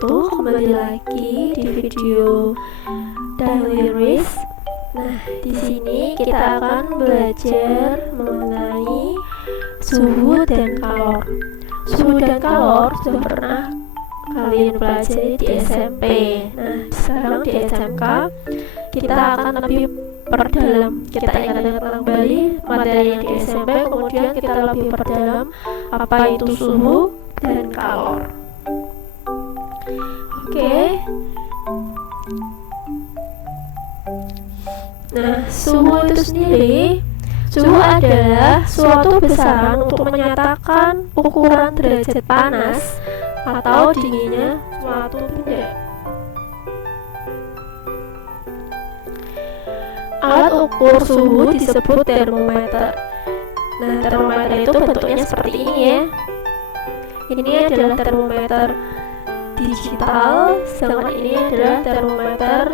wabarakatuh. Kembali lagi di video Daily Risk. Nah, di sini kita akan belajar mengenai suhu dan kalor. Suhu dan kalor sudah pernah kalian pelajari di SMP. Nah, sekarang di SMK kita akan lebih perdalam. Kita ingat kembali materi yang di SMP, kemudian kita lebih perdalam apa itu suhu dan kalor. Oke. Nah, suhu itu sendiri, suhu adalah suatu besaran untuk menyatakan ukuran derajat panas atau dinginnya suatu benda. Alat ukur suhu disebut termometer. Nah, termometer itu bentuknya seperti ini ya. Ini adalah termometer digital, sedangkan ini adalah termometer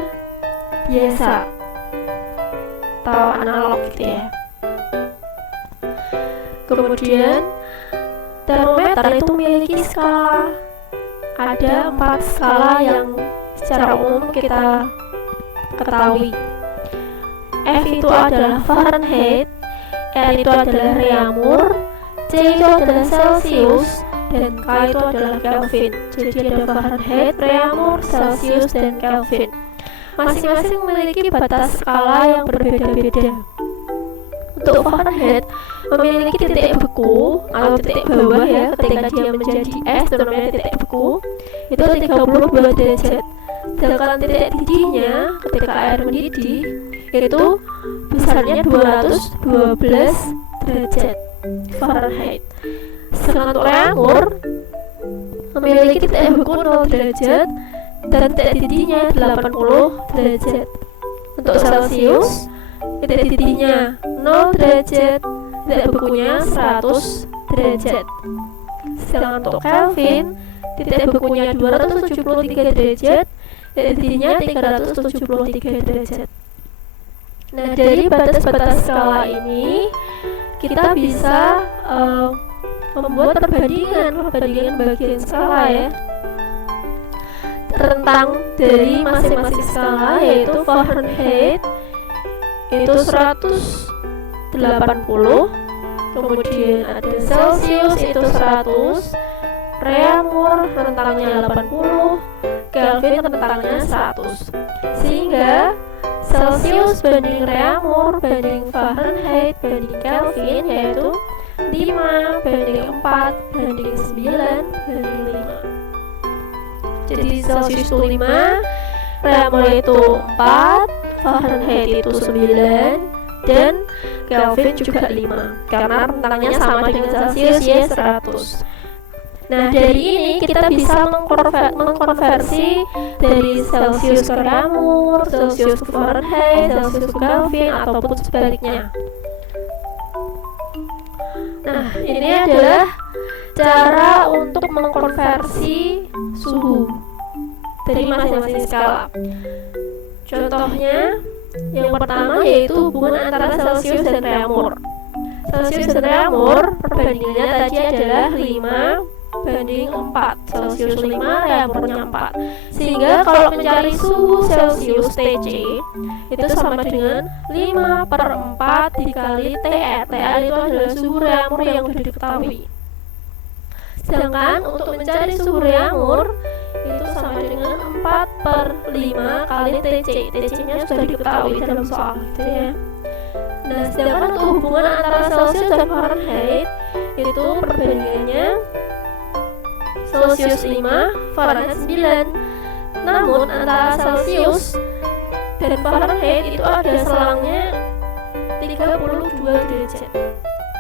biasa atau analog gitu ya. Kemudian termometer itu memiliki skala. Ada 4 skala yang secara umum kita ketahui. F itu adalah Fahrenheit, R itu adalah Reaumur, C itu adalah Celsius, dan K itu adalah Kelvin. Jadi ada Fahrenheit, Reaumur, Celsius, dan Kelvin. Masing-masing memiliki batas skala yang berbeda-beda. Untuk Fahrenheit memiliki titik beku atau titik bawah ya, ketika dia menjadi es itu namanya titik beku, itu 32 derajat. Sedangkan titik didihnya ketika air mendidih itu besarnya 212 derajat Fahrenheit. Sedangkan untuk Reaumur memiliki titik beku 0 derajat dan titik didihnya 80 derajat. Untuk Celsius titik didihnya 0 derajat, titik bekunya 100 derajat. Sedangkan untuk Kelvin titik bekunya 273 derajat, titik didihnya 373 derajat. Nah, dari batas-batas skala ini kita bisa membuat perbandingan bagian skala ya, rentang dari masing-masing skala, yaitu Fahrenheit itu 180, kemudian ada Celsius itu 100, Reaumur rentangnya 80, Kelvin rentangnya 100. Sehingga Celsius banding Reaumur banding Fahrenheit banding Kelvin yaitu 5 banding 4 banding 9 banding 5. Jadi Celsius itu 5, Reaumur itu 4, Fahrenheit itu 9, dan Kelvin juga 5, karena rentangnya sama dengan Celsius ya 100. Nah, dari ini kita bisa mengkonversi dari Celsius ke Reaumur, Celsius ke Fahrenheit, Celsius ke Kelvin, ataupun sebaliknya. Nah, ini adalah cara untuk mengkonversi suhu dari masing-masing skala. Contohnya, yang pertama yaitu hubungan antara Celsius dan Reaumur. Celsius dan Reaumur perbandingannya tadi adalah 5 banding 4, Celsius 5, Reaumurnya 4. Sehingga kalau mencari suhu Celsius TC itu sama dengan 5/4 dikali TR. TR itu adalah suhu Reaumur yang sudah diketahui. Sedangkan untuk mencari suhu Reaumur itu sama dengan 4/5 kali TC. TC-nya sudah diketahui dalam soal gitu ya. Nah, sedangkan untuk hubungan antara Celsius dan Fahrenheit itu perbandingannya Celsius 5, Fahrenheit 9. Namun antara Celsius dan Fahrenheit itu ada selangnya 32 derajat.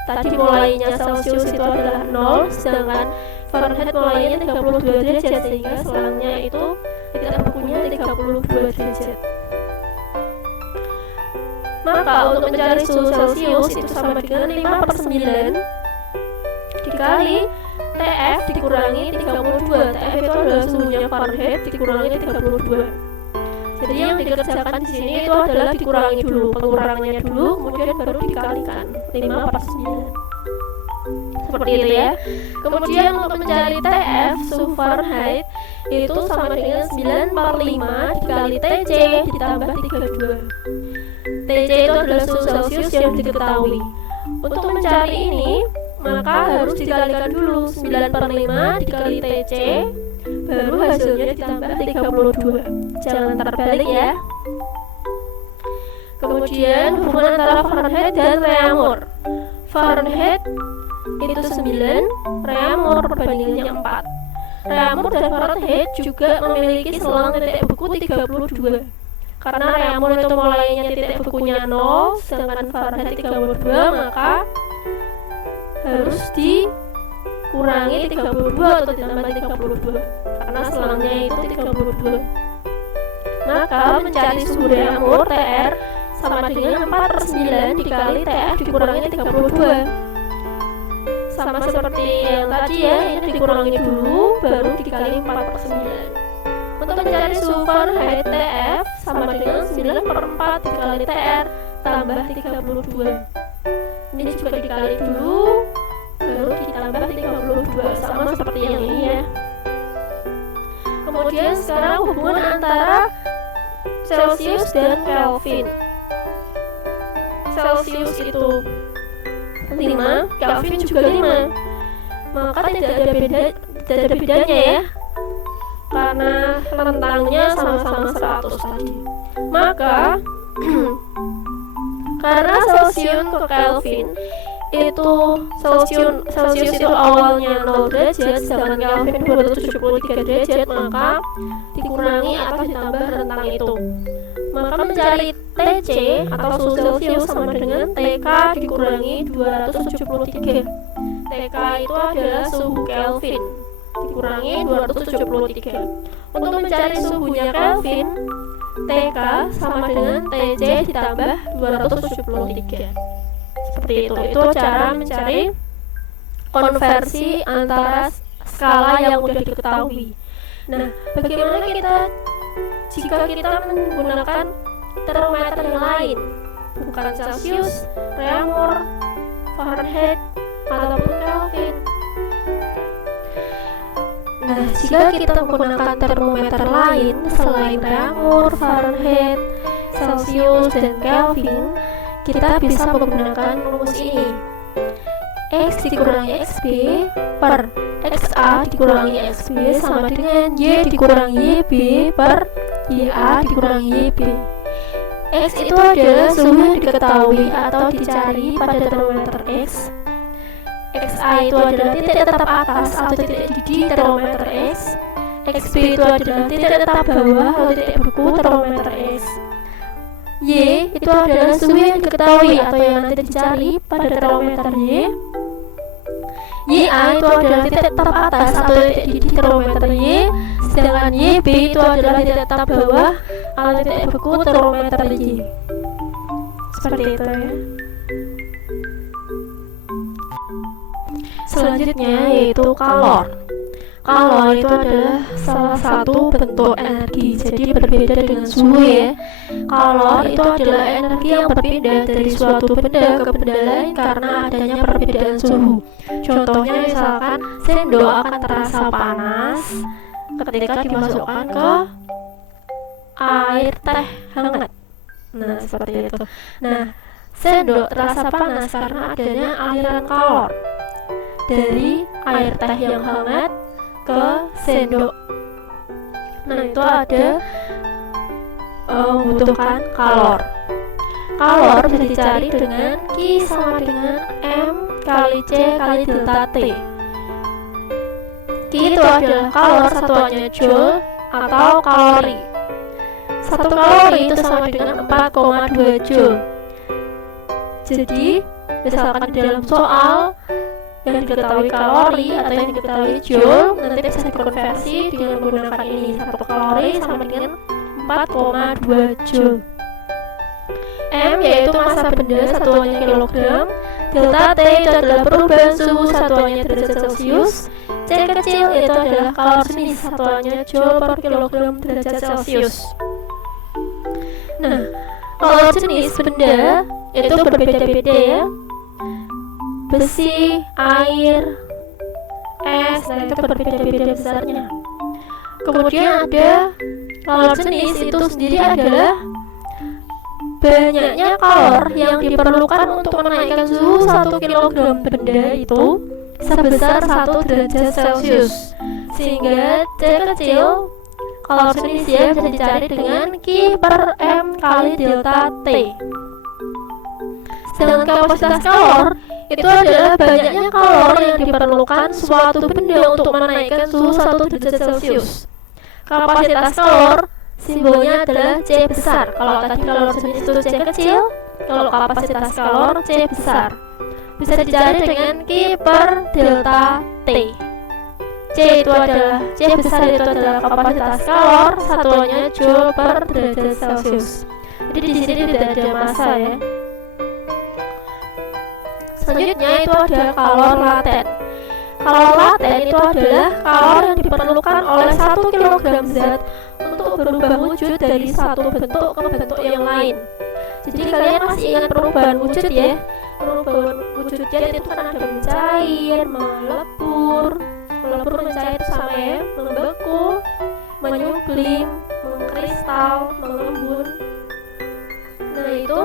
Tadi mulainya Celsius itu adalah 0, sedangkan Fahrenheit mulainya 32 derajat, sehingga selangnya itu titik bekunya 32 derajat. Maka untuk mencari suhu Celsius itu sama dengan 5/9 dikali TF dikurangi 32. TF itu adalah suhunya Fahrenheit dikurangi 32. Jadi yang dikerjakan di sini itu adalah dikurangi dulu, pengurangannya dulu, kemudian baru dikalikan 5/9. seperti itu ya. Kemudian untuk mencari TF suhu Fahrenheit itu sama dengan 9/5 dikali TC ditambah 32. TC itu adalah suhu Celcius yang diketahui. Untuk mencari ini maka harus dikalikan dulu 9/5 dikali TC, baru hasilnya ditambah 32. Jangan terbalik ya. Kemudian hubungan antara Fahrenheit dan Reaumur. Fahrenheit itu 9, Reaumur perbandingannya 4. Reaumur dan Fahrenheit juga memiliki selang titik beku 32. Karena Reaumur itu mulainya titik bekunya 0, sedangkan Fahrenheit 32, maka harus dikurangi 32 atau ditambah 32 karena selangnya itu 32. Maka mencari suhu Reaumur TR sama dengan 4/9 dikali TF dikurangi 32. Sama seperti yang tadi ya, ini dikurangi dulu baru dikali 4/9. Untuk mencari suhu Fahrenheit TF sama dengan 9/4 dikali TR tambah 32. Ini juga dikali dulu baru ditambah 32, sama seperti yang ini ya. Kemudian sekarang hubungan antara Celcius dan Kelvin. Celcius itu 5, Kelvin juga 5. Maka tidak ada bedanya ya. Karena rentangnya sama-sama 100 tadi. Maka karena Celsius ke Kelvin itu Celsius itu awalnya 0 derajat, sedangkan Kelvin 273 derajat, maka dikurangi atau ditambah rentang itu. Maka mencari TC atau suhu Celsius sama dengan TK dikurangi 273. TK itu adalah suhu Kelvin dikurangi 273. Untuk mencari suhunya Kelvin, TK sama dengan TC ditambah 273. Seperti itu cara mencari konversi antara skala yang sudah diketahui. Nah, bagaimana jika kita menggunakan termometer yang lain, bukan Celsius, Reaumur, Fahrenheit, ataupun Kelvin? Nah, jika kita menggunakan termometer lain selain Reaumur, Fahrenheit, Celsius, dan Kelvin, kita bisa menggunakan rumus ini. X dikurangi XB per XA dikurangi XB sama dengan Y dikurangi YB per YA dikurangi YB. X itu adalah suhu yang diketahui atau dicari pada termometer X. XA itu adalah titik tetap atas atau titik didih termometer X. XB itu adalah titik tetap bawah atau titik beku termometer X. Y itu adalah suhu yang diketahui atau yang nanti dicari pada termometer Y. YA itu adalah titik tetap atas atau titik didih termometer Y, sedangkan YB itu adalah titik tetap bawah atau titik beku termometer Y. Seperti itu ya. Selanjutnya yaitu kalor. Kalor itu adalah salah satu bentuk energi, jadi berbeda dengan suhu ya. Kalor itu adalah energi yang berpindah dari suatu benda ke benda lain karena adanya perbedaan suhu. Contohnya misalkan sendok akan terasa panas ketika dimasukkan ke air teh hangat. Nah, seperti itu. Nah, sendok terasa panas karena adanya aliran kalor dari air teh yang hangat ke sendok. Nah, itu ada membutuhkan kalor. Kalor bisa dicari dengan Q sama dengan M kali C kali delta T. Q itu adalah kalor, satuannya joule atau kalori. 1 kalori itu sama dengan 4,2 joule. Jadi, misalkan di dalam soal yang diketahui kalori atau yang diketahui joule, nanti bisa dikonversi dengan menggunakan ini. 1 kalori sama dengan 4,2 joule. M yaitu massa benda, satuannya kilogram. Delta T itu adalah perubahan suhu, satuannya derajat Celcius. C kecil itu adalah kalor jenis, satuannya joule per kilogram derajat Celcius. Nah, kalor jenis benda itu berbeda-beda ya. besi, air, es. Nah, itu berbeda-beda besarnya. Kemudian ada kalor jenis, itu sendiri adalah banyaknya kalor yang diperlukan untuk menaikkan suhu 1 kg benda itu sebesar 1 derajat Celcius. Sehingga C kecil kalor jenis ya bisa dicari dengan Q/M kali delta T. Sedangkan kapasitas kalor itu adalah banyaknya kalor yang diperlukan suatu benda untuk menaikkan suhu 1 derajat Celcius. Kapasitas kalor simbolnya adalah C besar. Kalau tadi kalor jenis itu C kecil, kalau kapasitas kalor C besar. Bisa dicari dengan Q/delta T. C besar itu adalah kapasitas kalor, satuannya Joule per derajat Celcius. Jadi di sini tidak ada massa ya. Selanjutnya itu ada kalor laten. Kalor laten itu adalah kalor yang diperlukan oleh 1 kg zat untuk berubah wujud dari satu bentuk ke bentuk yang lain. Jadi kalian masih ingat perubahan wujud ya? Perubahan wujud zat itu kan ada mencair, melebur, mencair itu sama ya, membeku, menyublim, mengkristal, mengembun. Nah itu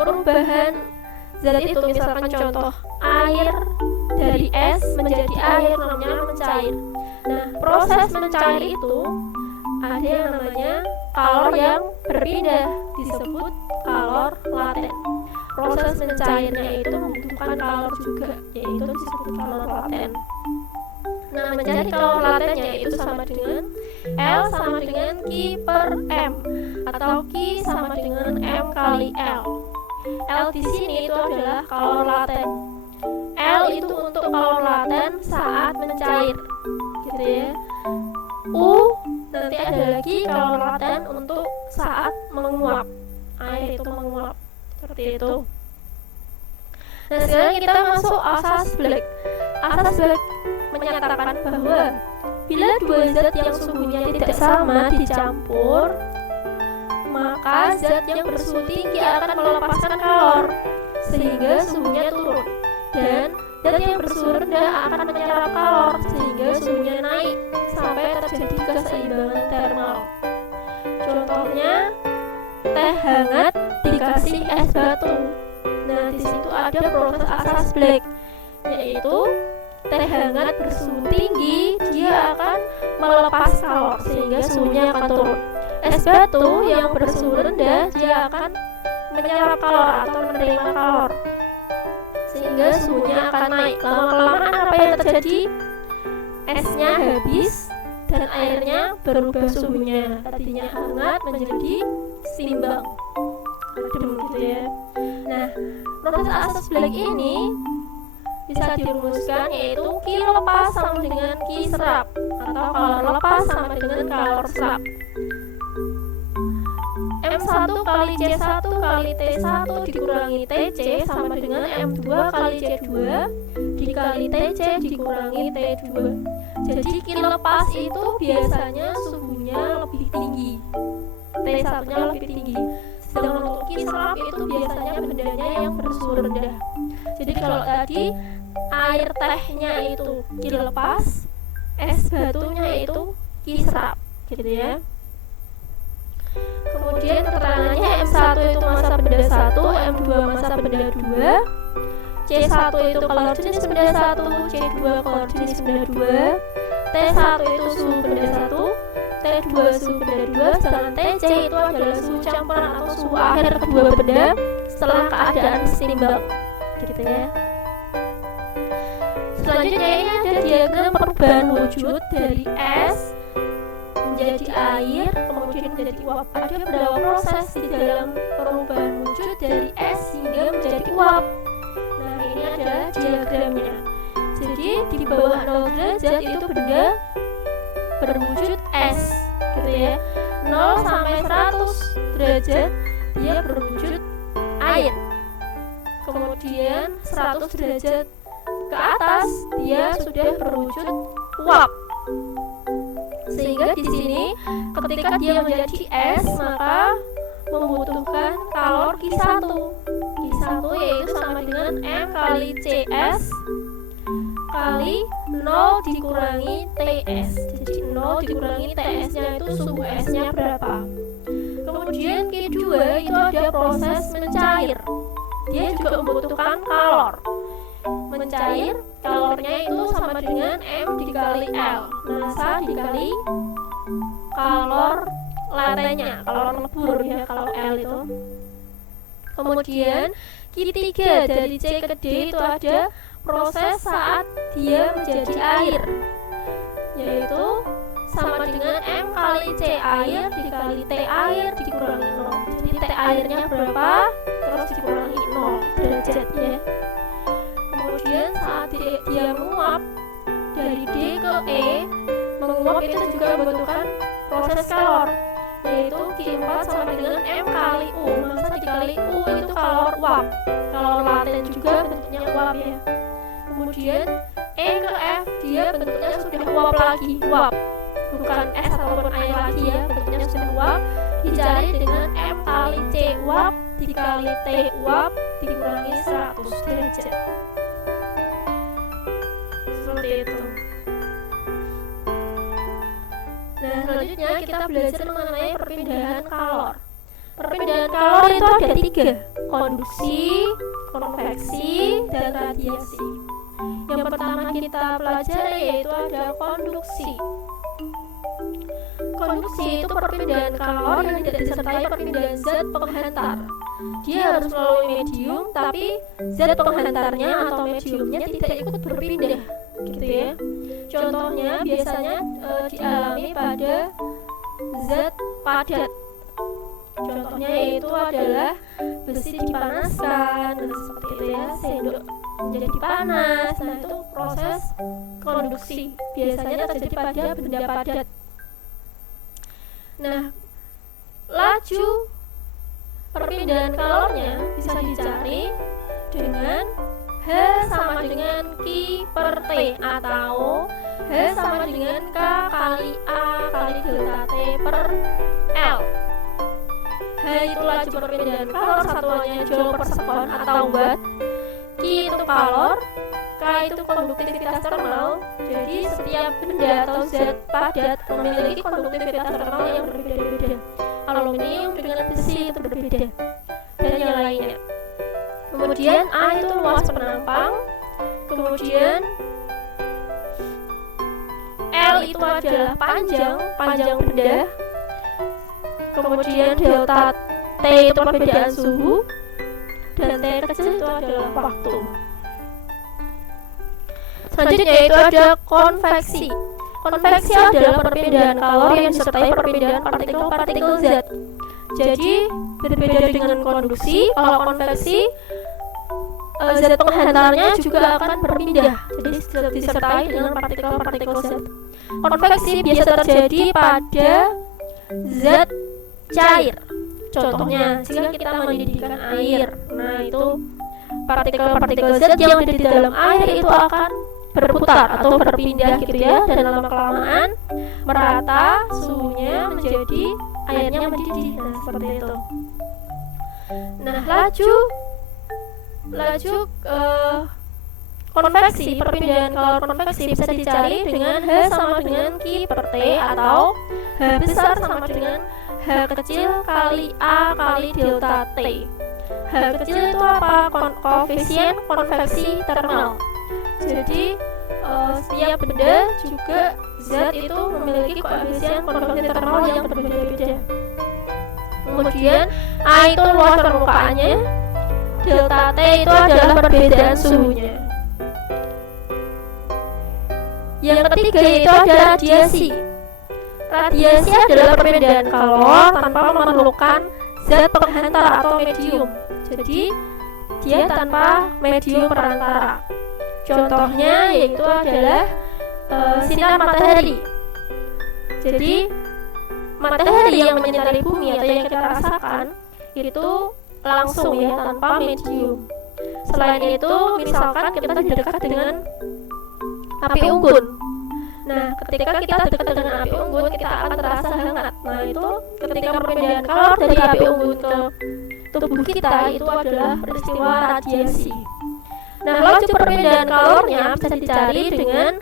perubahan zat itu, misalkan contoh air dari es menjadi air namanya mencair. Nah proses mencair itu ada yang namanya kalor yang berpindah, disebut kalor laten. Proses mencairnya itu membutuhkan kalor juga, yaitu disebut kalor laten. Nah menjadi kalor latennya itu sama dengan L sama dengan Q/M, atau Q sama dengan M kali L. L di sini itu adalah kalor laten. L itu untuk kalor laten saat mencair, gitu ya. U nanti ada lagi kalor laten untuk saat menguap. Air itu menguap, seperti itu. Nah sekarang kita masuk asas Black. Asas Black menyatakan bahwa bila dua zat yang suhunya tidak sama dicampur, maka zat yang bersuhu tinggi akan melepaskan kalor sehingga suhunya turun, dan zat yang bersuhu rendah akan menyerap kalor sehingga suhunya naik sampai terjadi keseimbangan termal. Contohnya teh hangat dikasih es batu. Nah di situ ada proses asas Black, yaitu teh hangat bersuhu tinggi dia akan melepas kalor sehingga suhunya akan turun. Es batu yang bersuhu rendah dia akan menyerap kalor atau menerima kalor sehingga suhunya akan naik. Lama-kelamaan apa yang terjadi? Esnya habis dan airnya berubah suhunya, tadinya hangat menjadi seimbang, adem gitu ya. Nah proses asas Black ini bisa dirumuskan yaitu Q lepas sama dengan Q serap, atau kalor lepas sama dengan kalor serap. M1 kali C1 kali T1 dikurangi TC sama dengan M2 kali C2 dikali TC dikurangi T2. Jadi Q lepas itu biasanya suhunya lebih tinggi, T1 nya lebih tinggi. Sedangkan untuk Q serap itu biasanya bendanya yang bersuhu rendah. Jadi kalau tadi air tehnya itu Q lepas, es batunya itu Q serap, gitu ya. Kemudian keterangannya M1 itu massa benda 1, M2 massa benda 2, C1 itu kalor jenis benda 1, C2 kalor jenis benda 2, T1 itu suhu benda 1, T2 suhu benda 2, sedangkan TC itu adalah suhu campuran atau suhu akhir kedua benda setelah keadaan seimbang, gitu ya. Selanjutnya ini ada diagram perubahan wujud dari es menjadi air, kemudian menjadi uap. Ada beberapa proses di dalam perubahan wujud dari es hingga menjadi uap. Nah ini adalah diagramnya. Jadi di bawah 0 derajat itu benda berwujud es, gitu ya. 0 sampai 100 derajat dia berwujud air. Kemudian 100 derajat ke atas dia sudah berwujud uap. Sehingga di sini ketika dia menjadi es maka membutuhkan kalor Q1. Q1 yaitu sama dengan dengan M kali CS kali 0 dikurangi TS. Jadi 0 dikurangi TS nya itu suhu S nya berapa. Kemudian Q2 itu ada proses mencair, dia juga membutuhkan kalor. Mencair, kalornya itu sama dengan M dikali L, massa dikali kalor latenya, kalor lebur ya kalau L itu. Kemudian Q3 dari C ke D itu ada proses saat dia menjadi air, yaitu sama dengan M kali C air dikali T air dikurangi 0. Jadi T airnya berapa, terus dikurangi 0 derajat ya. Kemudian saat dia menguap dari D ke E, menguap itu juga membutuhkan proses kalor, yaitu Q4 sama dengan M kali U, massa dikali U itu kalor uap, kalor laten juga bentuknya uap ya. Kemudian E ke F dia bentuknya sudah uap lagi, uap, bukan es ataupun air lagi ya, bentuknya sudah uap, dicari dengan M kali C uap dikali T uap dikurangi 100 derajat. Seperti itu. Nah, selanjutnya kita belajar mengenai perpindahan kalor. Perpindahan kalor itu ada 3, konduksi, konveksi, dan radiasi. Yang pertama kita pelajari yaitu ada konduksi. Konduksi itu perpindahan kalor yang tidak disertai perpindahan zat penghantar. Dia harus melalui medium, tapi zat penghantarnya atau mediumnya tidak ikut berpindah, gitu ya. Contohnya biasanya dialami pada zat padat. Contohnya yaitu adalah besi dipanaskan, dan seperti itu ya, sendok menjadi panas. Nah, itu proses konduksi, biasanya terjadi pada benda padat. Nah, laju perpindahan kalornya bisa dicari dengan H sama dengan Q per T, atau H sama dengan K kali A kali delta T per L. H itu laju perpindahan kalor, satuannya joule per sekon atau watt. Q itu kalor, K itu konduktivitas termal. Jadi setiap benda atau zat padat memiliki konduktivitas termal yang berbeda-beda. Aluminium dengan besi itu berbeda, dan yang lainnya. Kemudian A itu luas penampang. Kemudian L itu adalah panjang benda. Kemudian delta T itu perbedaan suhu, dan T kecil itu adalah waktu. Selanjutnya itu ada konveksi. Konveksi adalah perpindahan kalor yang disertai perpindahan partikel-partikel zat. Jadi berbeda dengan konduksi, kalau konveksi zat penghantarnya juga akan berpindah, jadi disertai dengan partikel-partikel zat. Konveksi biasa terjadi pada zat cair. Contohnya, jika kita mendidihkan air, nah itu partikel-partikel zat yang ada di dalam air itu akan berputar atau berpindah gitu ya, dan lama-kelamaan merata suhunya menjadi airnya mendidih. Nah, seperti itu. Nah, laju konveksi, perpindahan kalor konveksi bisa dicari dengan H sama dengan Q per T, atau H besar sama dengan H kecil kali A kali delta T. H kecil itu apa? Koefisien konveksi termal. Jadi setiap benda juga zat itu memiliki koefisien konveksi termal yang berbeda-beda. Kemudian A itu luas permukaannya, delta T itu adalah perbedaan suhunya. Yang ketiga itu ada radiasi. Radiasi adalah perpindahan kalor tanpa memerlukan zat penghantar atau medium. Jadi dia tanpa medium perantara. Contohnya yaitu adalah sinar matahari. Jadi matahari yang menyinari bumi atau yang kita rasakan itu langsung ya, tanpa medium. Selain itu, misalkan kita dekat dengan api unggun. Nah, ketika kita dekat dengan api unggun, kita akan terasa hangat. Nah, itu ketika perpindahan kalor dari api unggun ke tubuh kita itu adalah peristiwa radiasi. Nah, laju perpindahan kalornya bisa dicari dengan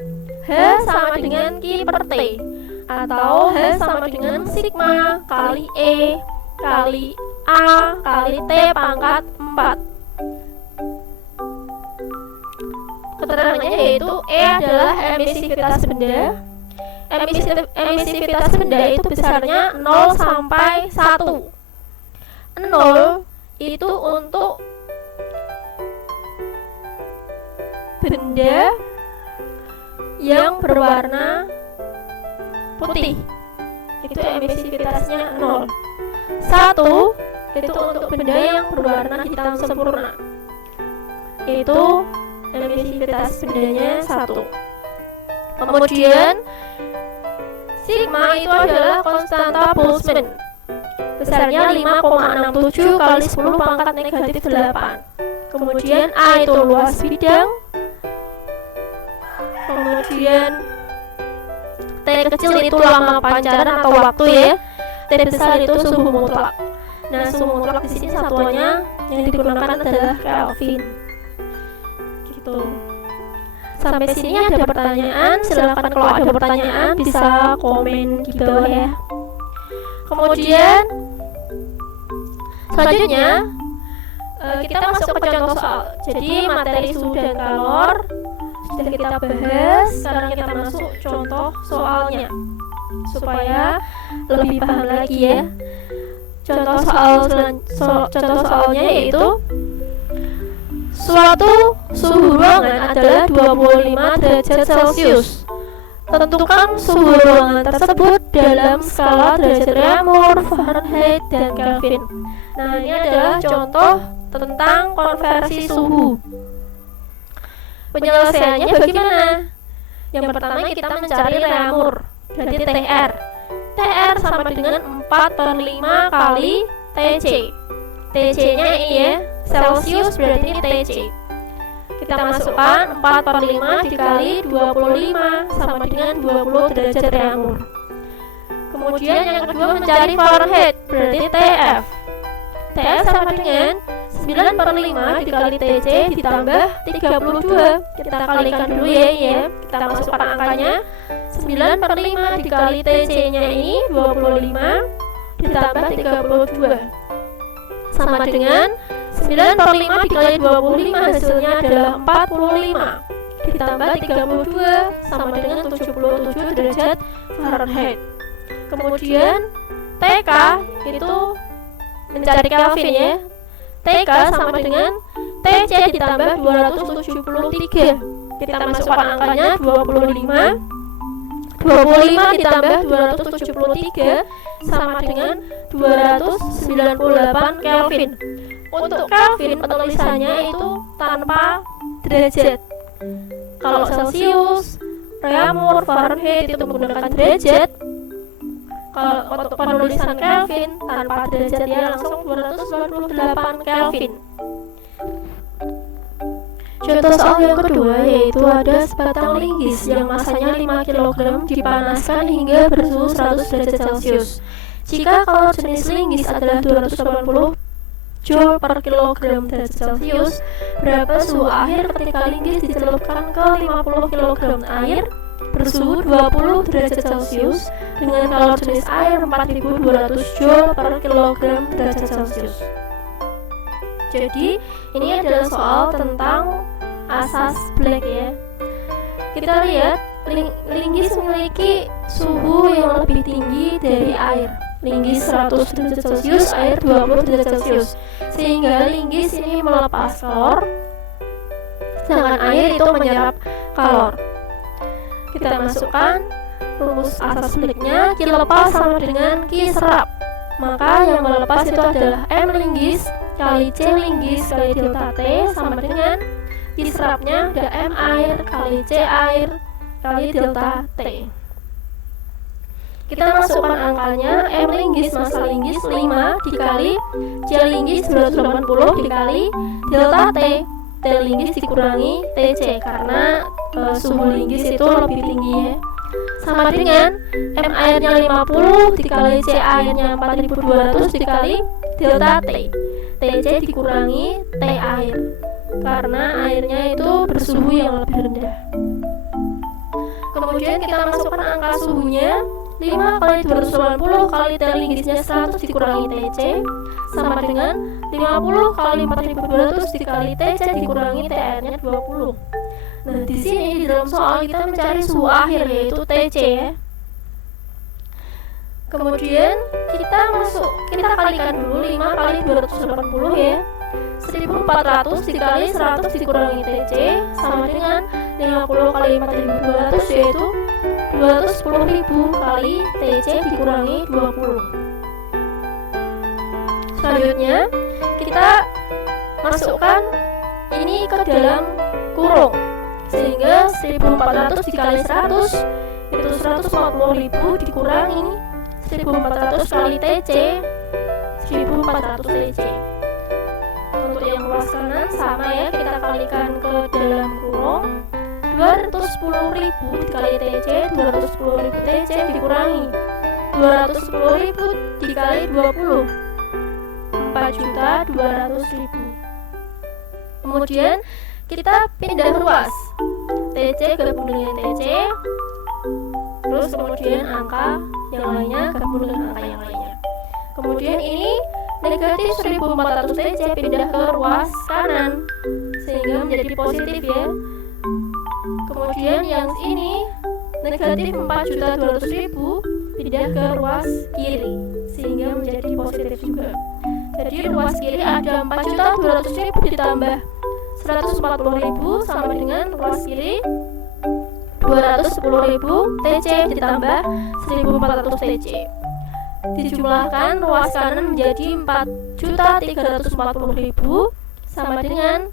H sama dengan Q per T, atau H sama dengan sigma kali E kali A kali T pangkat 4. Keterangannya yaitu E adalah emisivitas benda. Emisivitas benda itu besarnya 0 sampai 1. 0 itu untuk benda yang berwarna putih, itu emisivitasnya 0. 1 itu untuk benda yang berwarna hitam sempurna, itu emisivitas bendanya 1. Kemudian sigma itu adalah konstanta Boltzmann, besarnya 5,67 kali 10 pangkat negatif 8. Kemudian A itu luas bidang. Kemudian T kecil itu lama pancaran atau waktu ya. T besar itu suhu mutlak. Nah, suhu mutlak di sini satuannya yang digunakan adalah Kelvin. Gitu. Sampai sini ada pertanyaan, silakan kalau ada pertanyaan bisa komen di bawah ya. Kemudian selanjutnya kita masuk ke contoh soal. Jadi materi suhu dan kalor sudah kita bahas, sekarang kita masuk contoh soalnya supaya lebih paham lagi ya. Contoh soalnya yaitu suatu suhu ruangan adalah 25 derajat Celcius. Tentukan suhu ruangan tersebut dalam skala derajat Reaumur, Fahrenheit, dan Kelvin. Nah, ini adalah contoh tentang konversi suhu. Penyelesaiannya bagaimana? Yang pertama kita mencari Reaumur, berarti TR. TR sama dengan 4/5 kali TC. TC-nya ini ya, Celsius berarti ini TC. Kita masukkan 4/5 dikali 25 sama dengan 20 derajat Reaumur. Kemudian yang kedua mencari Fahrenheit, berarti TF. TF sama dengan 9/5 dikali TC ditambah 32. Kita kalikan dulu ya. Kita masukkan angkanya. 9/5 dikali TC-nya ini 25 ditambah 32 sama dengan 9/5 dikali 25 hasilnya adalah 45 ditambah 32 sama dengan 77 derajat Fahrenheit. Kemudian TK itu mencari Kelvin ya. TK sama dengan TC ditambah 273. Kita masukkan angkanya 25 ditambah 273 sama dengan 298 Kelvin. Untuk Kelvin penulisannya itu tanpa derajat. Kalau Celsius, Reaumur, Fahrenheit itu menggunakan derajat. Kalau untuk penulisan Kelvin tanpa derajat ya langsung 298 Kelvin. Contoh soal yang kedua yaitu ada sebatang linggis yang masanya 5 kg dipanaskan hingga bersuhu 100 derajat Celcius. Jika kalor jenis linggis adalah 280 Joule per kilogram derajat Celcius, berapa suhu akhir ketika linggis dicelupkan ke 50 kg air bersuhu 20 derajat Celcius dengan kalor jenis air 4200 Joule per kilogram derajat Celcius. Jadi ini adalah soal tentang asas Black ya. Kita lihat linggis memiliki suhu yang lebih tinggi dari air. Linggis 100 derajat Celcius, air 20 derajat Celcius. Sehingga linggis ini melepas kalor, sedangkan air itu menyerap kalor. Kita masukkan rumus asas Black-nya, Q lepas sama dengan Q serap. Maka yang melepas itu adalah M linggis kali C linggis kali delta T sama dengan Q serapnya ada M air kali C air kali delta T. Kita masukkan angkanya. M linggis massa linggis 5 dikali C linggis 280 dikali delta T. T linggis dikurangi TC karena suhu linggis itu lebih tinggi ya. Sama dengan M airnya 50 dikali C airnya 4200 dikali delta T. TC dikurangi T air, karena airnya itu bersuhu yang lebih rendah. Kemudian kita masukkan angka suhunya, 5 kali 280 kali T linggisnya 100 dikurangi TC sama dengan 50 kali 4200 dikali TC dikurangi T airnya 20. Nah, di sini di dalam soal kita mencari suhu akhir, yaitu TC ya. Kemudian kita kalikan dulu 5 kali 280 ya. 1400 dikali 100 dikurangi TC sama dengan 50 kali 4200, yaitu 210.000 kali TC dikurangi 20. Selanjutnya kita masukkan ini ke dalam kurung, sehingga 1400 dikali 100 itu 150.000 dikurangi 1400 kali TC 1400 TC. Untuk yang luas kanan sama ya, kita kalikan ke dalam kurung, 210.000 dikali TC 210.000 TC dikurangi 210.000 dikali 20 4.200.000. Kemudian kita pindah ruas, TC gabung dengan TC, terus kemudian angka yang lainnya gabung dengan angka yang lainnya. Kemudian ini negatif 1400 TC pindah ke ruas kanan sehingga menjadi positif ya. Kemudian yang ini negatif 4.200.000 pindah ke ruas kiri sehingga menjadi positif juga. Jadi ruas kiri ada 4.200.000 ditambah 140.000 sama dengan ruas kiri 210.000 TC ditambah 1.400 TC. Dijumlahkan ruas kanan menjadi 4.340.000 sama dengan,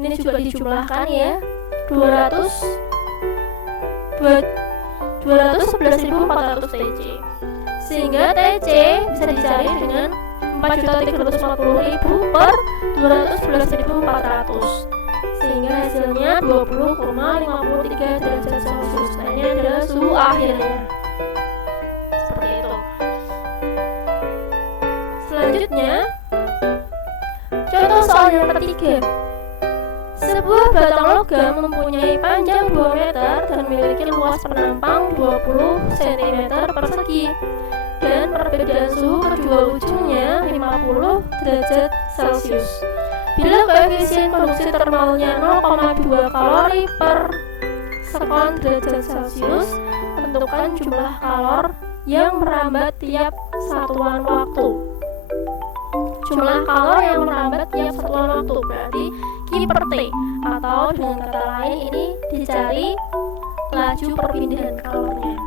ini juga dijumlahkan ya, 211.400 TC. Sehingga TC bisa dicari dengan 4.340.000 per 211.400, sehingga hasilnya 20,53 derajat Celcius. Nah, ini adalah suhu akhirnya. Seperti itu. Selanjutnya, contoh soal yang ketiga. Sebuah batang logam mempunyai panjang 2 meter dan memiliki luas penampang 20 cm persegi, dan perbedaan suhu kedua ujungnya 50 derajat Celcius. Bila koefisien konduksi termalnya 0,2 kalori per sekon derajat Celcius, tentukan jumlah kalor yang merambat tiap satuan waktu. Jumlah kalor yang merambat tiap satuan waktu berarti Q per T, atau dengan kata lain ini dicari laju perpindahan kalornya.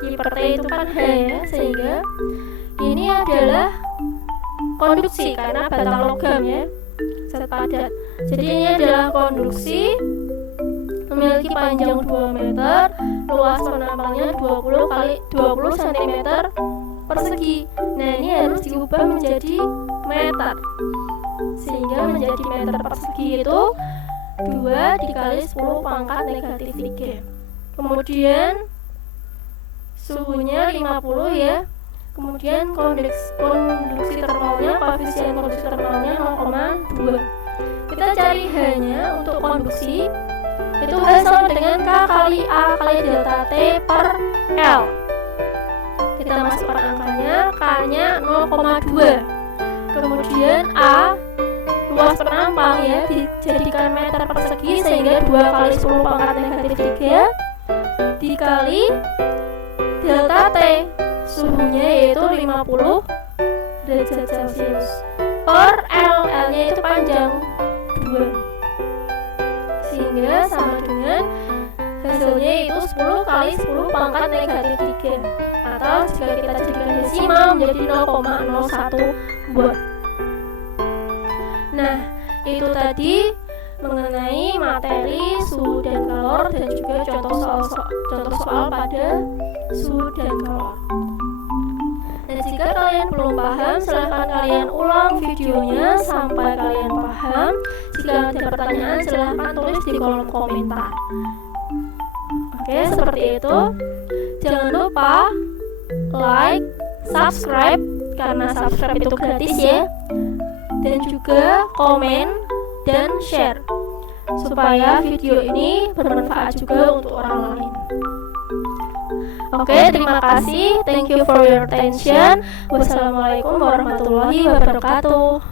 Q per T itu kan H ya, sehingga ini adalah konduksi karena batang logam ya, zat padat. Jadi ini adalah konduksi, memiliki panjang 2 meter, luas penampangnya 20 cm persegi. Nah, ini harus diubah menjadi meter, sehingga menjadi meter persegi itu 2 dikali 10 pangkat negatif 3. Kemudian suhunya 50 ya. Kemudian konduksi termalnya, koefisien konduksi termalnya 0,2. Kita cari H-nya untuk konduksi, itu H sama dengan K kali A kali delta T per L. Kita masukkan angkanya, K-nya 0,2. Kemudian A, luas penampang ya, dijadikan meter persegi sehingga 2 kali 10 pangkat negatif 3 dikali delta T, suhunya yaitu 50 derajat Celcius per L, L-nya itu panjang 2, sehingga sama dengan hasilnya itu 10 kali 10 pangkat negatif 3, atau jika kita jadikan desimal menjadi 0,01 watt. Nah, itu tadi mengenai materi suhu dan kalor dan juga contoh soal pada suhu dan kalor. Dan jika kalian belum paham, silahkan kalian ulang videonya sampai kalian paham. Jika ada pertanyaan, silahkan tulis di kolom komentar. Oke, seperti itu. Jangan lupa like, subscribe, karena subscribe itu gratis ya. Dan juga komen dan share supaya video ini bermanfaat juga untuk orang lain. Oke, terima kasih. Thank you for your attention. Wassalamualaikum warahmatullahi wabarakatuh.